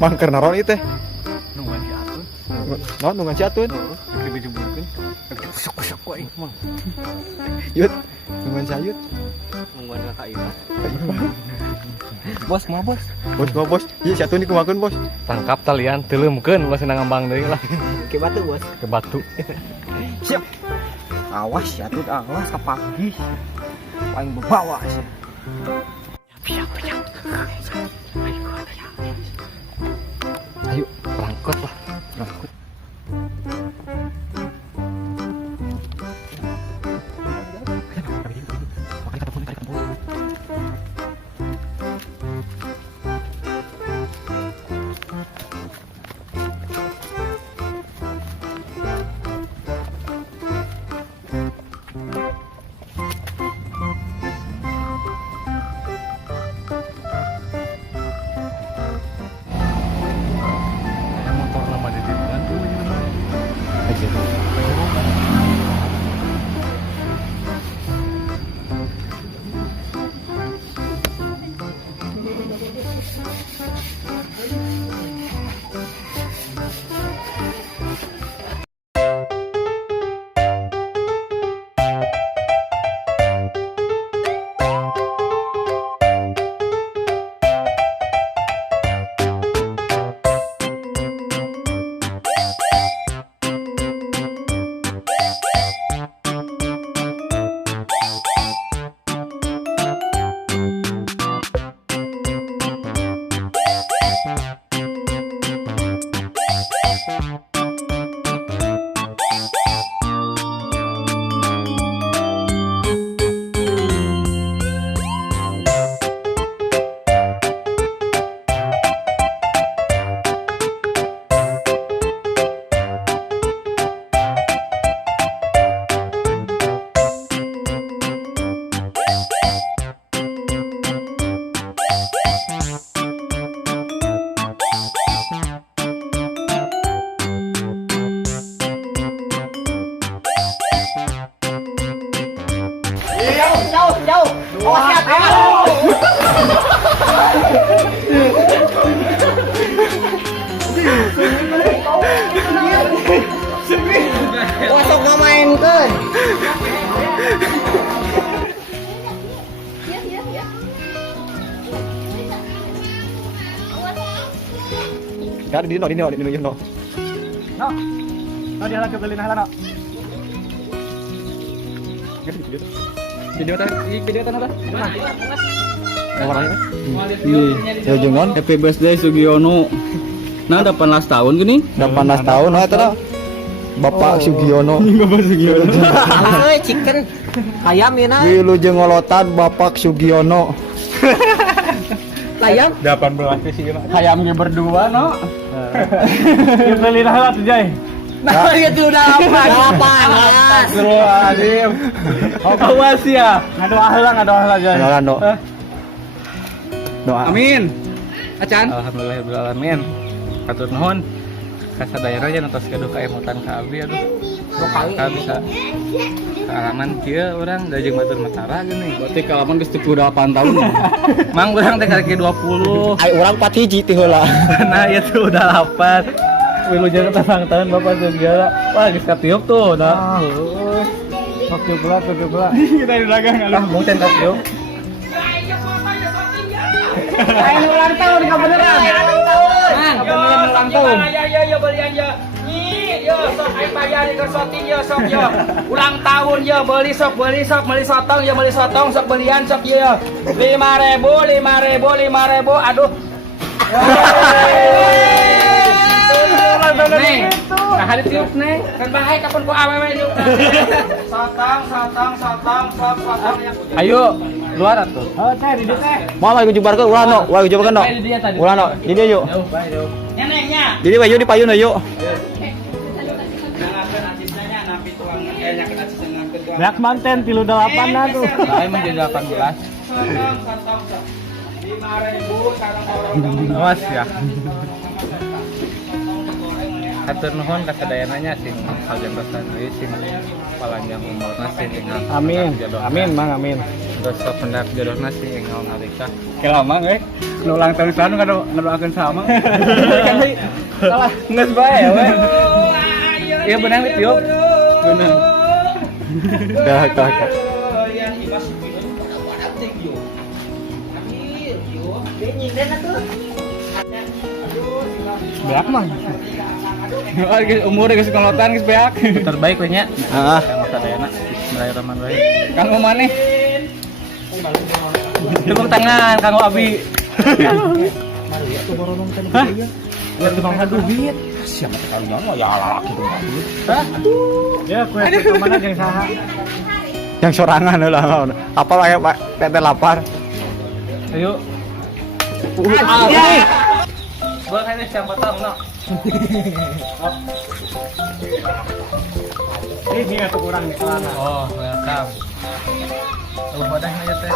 Mangker naron ieu teh. Nungguan si Atun. Naon nungan si Atun? Kita dijemputkeun. Kita kusuk-kusuk wae mah. Yut. Nungan si Ayut. Nungguan kakak Ipa. Bos, mau bos. Bos. Ieu si Atun dikumakeun, Bos. Tangkap talian teuleumkeun ulah cenah ngambang deui lah Ke batu bos. ke batu. Siap. Awas ya Atun, awas kapagi. Paling berbawa sih. Ayo, berangkat lah. Berangkat. Motor lama di depan tuh. Jauh. Awas ya. Wasok ngamainkeun. Ya di no. No. No dia lagi beli nah no. Video teh ada. Ya jangan happy birthday Sugiono. Nah 18 tahun gini. 18 tahun eta teh. Bapak Sugiono. Bapak Sugiono. Euy chicken ayam ya nah. Wilujeng ngolotan Bapak Sugiono. Ayam 18 sih kira. Hayam ge berdua no. Kita beli lah tuh Jay. Nah, itu udah panas. Astagfirullahaladzim. Awas ya. Ngadoa heula Jay. Kenalan do. Doa. Amin. Acan. Alhamdulillahirobbilalamin. Hatur nuhun. Kasadayana nya atas gaduh kaemutan ka abdi aduh. Ka bisa kealaman kieu urang da jeung batur Matara geuning. Berarti kalaman geus 8 tahun. Mang urang teh karek 20. Ai urang 4 hiji ti heula. Nah itu udah 8. Wilujeng teh tahun Bapak Sugiono. Wah geus katiup tuh dah. Waktu belat. Kita di dagang Ah, mungkin katiup. Ayo ulang tahun enggak beneran. Ulang tahun. Ya belian ya. Nyi, yo sok aing bayar di kersotin yo sok yo. Ulang tahun yo beli sok beli sotong sok belian sok yo. 5.000. Aduh. Neng, nah hari tiup neng, kan bahaya kapan ku awewe tiup. Sotong ya. Ayo luar atuh. Oh teh di dieu teh. Mau wae jubarkeun ulah no. Wae jubarkeun no. Bae di dieu tadi. Ulah no. Di dieu yuk. Nya nengnya. Jadi wae di payun yuk. Nangakeun asisnya napi tuang nya kena asisnya ngangkeun tuang. Banyak manten 38 dah tuh. Lain menjadi 18. Sotong. 5.000 sareng orang. Awas ya. Hatur nuhun kasadayananya sing saljantosan deui sing palanjang umurna sing ingat. Amin. Amin, Mang, amin. Dosa pendak jodohna sing ingat ngarika. Kelamang euy. Nu ulang tahun sana ngadoakeun sama. Kan deui. Salah geus bae we. Iya benar tiup. Benar. Kak. Yang imas minum pada ting yo. Akhir yo. Beak mah. Umur geus kolotan geus beak. Terbaik we nya. Heeh. Kang sadayana. Bismillahirrahmanirrahim. Kang maneh. Tepuk tangan Kang Abi. Hah? Lihat tukang duit. Siapa sekali nyawa ya laki tuh. Hah? Ya kue ke mana jeung saha? Yang sorangan lah. Apa lah ya Pak? Tete lapar. Ayo. Buat ini siapa tahu no. Ini atuh kurang nih celana. Oh, welcome. Oh, wadah aja teh.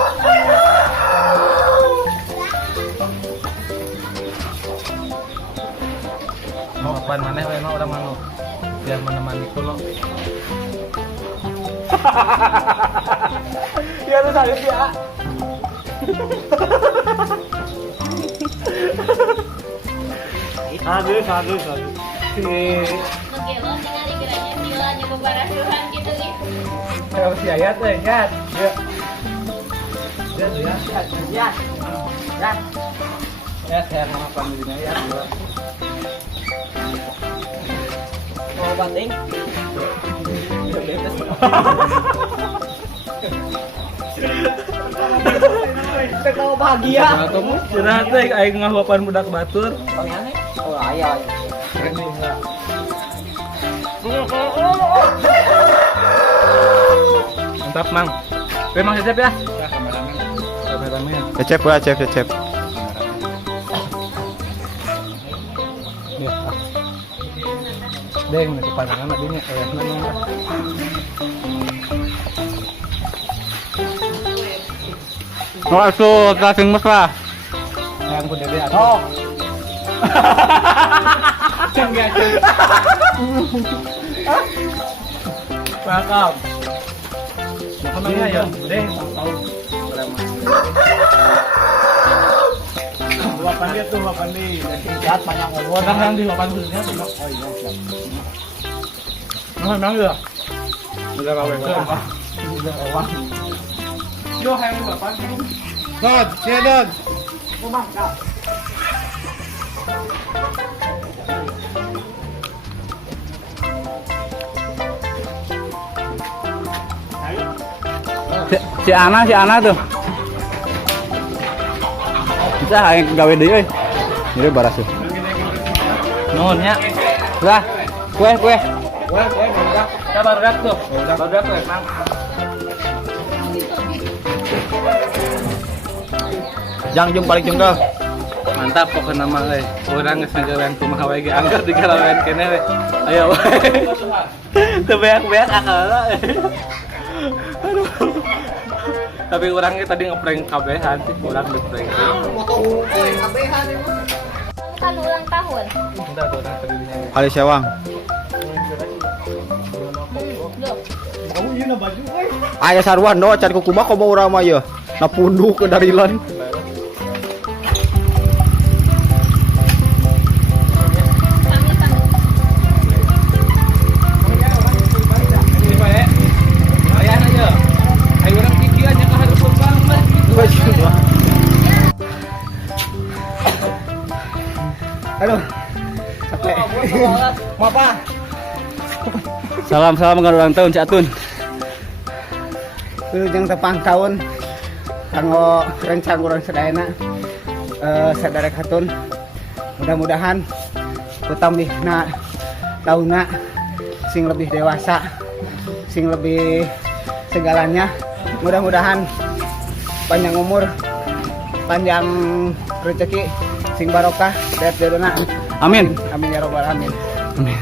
Mau apaan mana we mah urang mah biar menemani kulo. Ya lu sakit ya. Aduh. Oke, lo tinggal dikiranya silanya bebarasuhan gitu nih. Kayak si Ayat teh, kan. Ya. Ya, saya nama panggilannya ya. Mau banting? Kau bahagia. Kamu curhat teh aing ngahuapan budak batur. Pangannya? Oh, ayah. Keren enggak? Mantap, Mang. Oke, Mang Cecep ya. Ya, kameramen. Cecep gua, cecep. Nih, Deng, nih kepandangan adanya kayak mana? Oh, asuh kasing mesra. Yang ku dede atuh. Cengga. Welcome. Namanya ya, Deng, tahu. Luapan dia tuh, luapan di. Lihat banyak ngomong. Orang yang di lapangan khususnya tuh. Oh iya, siap. Memang ya. Udah kawe. Yo, hayang di lapangan. Dod, sini Dod. Si Ana tuh. Bisa hayang gawe deui euy. Ini baras tuh. Nuhun nya. Lah, kue. Wah, sabar dak tuh. Sabar dak tuh, Mang. Jang jeung balik jeung dah. Mantap pokoknya mah euy. Urang geus ngagawean kumaha wae ge anggar digalawean keneh we. Ayo we. Teu beak-beak akal. Aduh. Tapi orangnya tadi ngeprank kabehan sih, orang ngeprank. Kan ulang tahun. Entar tuh orang tadi dinyanyi. Ali Sewang. Loh, Aya sarwan do can kumaha komo urang mah ye. Napunduk ke darilan. Ini Pak ya. Ayan aja. Ayo orang kiki aja ke harus kurang mah. Aduh. Capek. Mau apa? Salam ngan ulang tahun si Atun. Jeung tepang tahun kanggo rencang urang sadayana sadarek hatun. Mudah-mudahan kutambihna taunna sing lebih dewasa, sing lebih segalanya. Mudah-mudahan panjang umur, panjang rezeki, sing barokah, sehat jodohna. Amin. Amin ya robbal alamin. Amin.